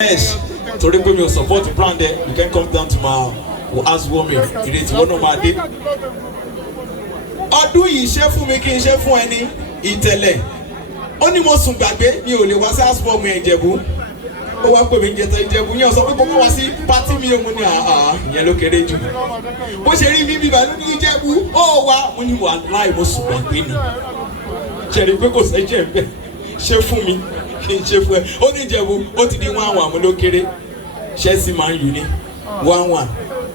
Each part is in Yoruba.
Yes, so they put me on support the plan there. You can come down to my housewarming. It is one of my day. Ọdún yìí ṣe fún mi kí n ṣe fún ẹni ìtẹ̀lẹ̀. Ó ní mo sùn gbàgbé mi ò lè wá sí housewarming Ìjẹ̀bú. Ó wá pè mí jẹta Ìjẹ̀bú yẹn sọ pé kó wá sí pátí mi ò mú ní ìyẹn ló kéré jù. Bó ṣe rí mi bíbá ló ní Ìjẹ̀bú ó wá mo ní wà láì mo sùn gbàgbé ni. Ṣẹ̀rí pé kò sẹ́jẹ̀ ń bẹ̀ ṣe fún mi. Ṣe fún ẹ ó ní Ìjẹ̀bú ó ti di 1-1 mo ló kéré Chelsea Man U ní 1-1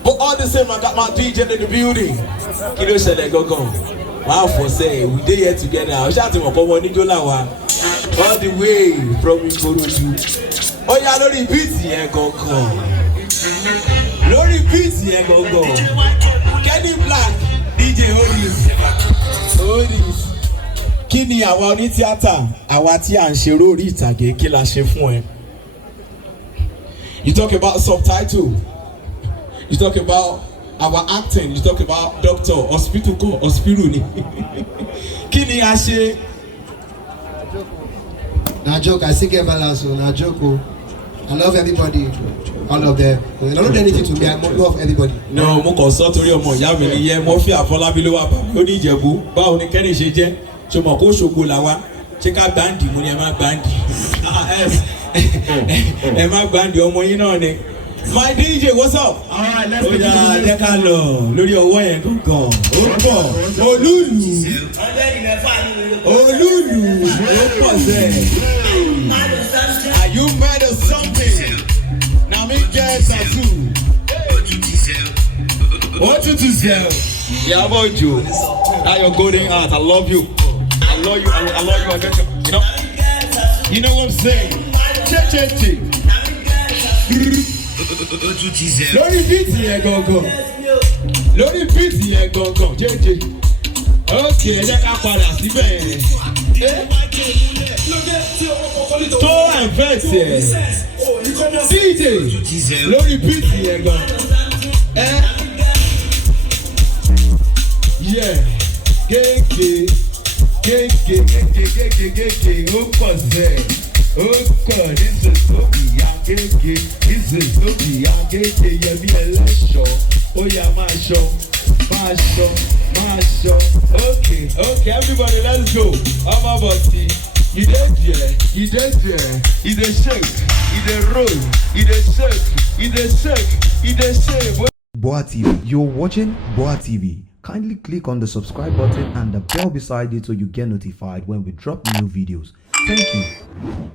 but all the same I got my DJ in the building kí ló ṣẹlẹ̀ gangan máa fọ sẹ́ we dey here together ó ṣáà ti mọ̀ pọ́ wọn níjó làwà all the way from Ikorodu ó yá lórí beat yẹn gangan lórí beat yẹn gangan Kenny Black DJ Oldies. Kí ni àwa onítíátà àwa tí à ń ṣe lórí ìtàgé kí la ṣe fún ẹ? You talk about subtitle, you talk about our acting, you talk about doctor, hospital call, hospital ni. Kí ni a ṣe? Na joke, I still get balance, na joke. I love everybody, all of them. I don't do anything to me, I love everybody. No, mo kàn sọ torí ọmọ ìyá mi nìyẹn, Murphy Àfọlábí ló wà bá mi, ó ní Ìjẹ̀bú, báwo ni Kenny ṣe jẹ́? Ṣé mo kó ṣògo la wa ṣé ká gbáǹdì mo ní ẹ má gbáǹdì ẹ má gbáǹdì ọmọ yín náà ni my DJ what's up ó yá jẹ́ ká lọ lórí ọwọ́ yẹn gangan ó pọ̀ olúùlù ó pọ̀ sẹ́ are you mad or something na me get tattoo ó tútù sẹ́ Ìyábọ̀ Òjó that your golden heart I love you. I love you. I love you. You know what I'm saying? Che. Lórí beat yẹn gangan. Lórí beat yẹn gangan. Che. Okay, ẹ jẹ́ ká padà síbẹ̀ yẹn. Tó invest yẹn. DJ. Lórí beat yẹn gangan. Yeah. Gege. Ó pọ̀ sẹ́, ó kọ̀ this is Obi Agege, this is Obi Agege, Yẹmí Ẹlẹ́ṣọ̀, ó yá máa ṣọ́. Okay, everybody let's go. Ọmọ bọ̀tì, you dey there, you dey shake, you dey roll, you dey shake. Boa TV, you're watching Boa TV. Kindly click on the subscribe button and the bell beside it so you get notified when we drop new videos. Thank you.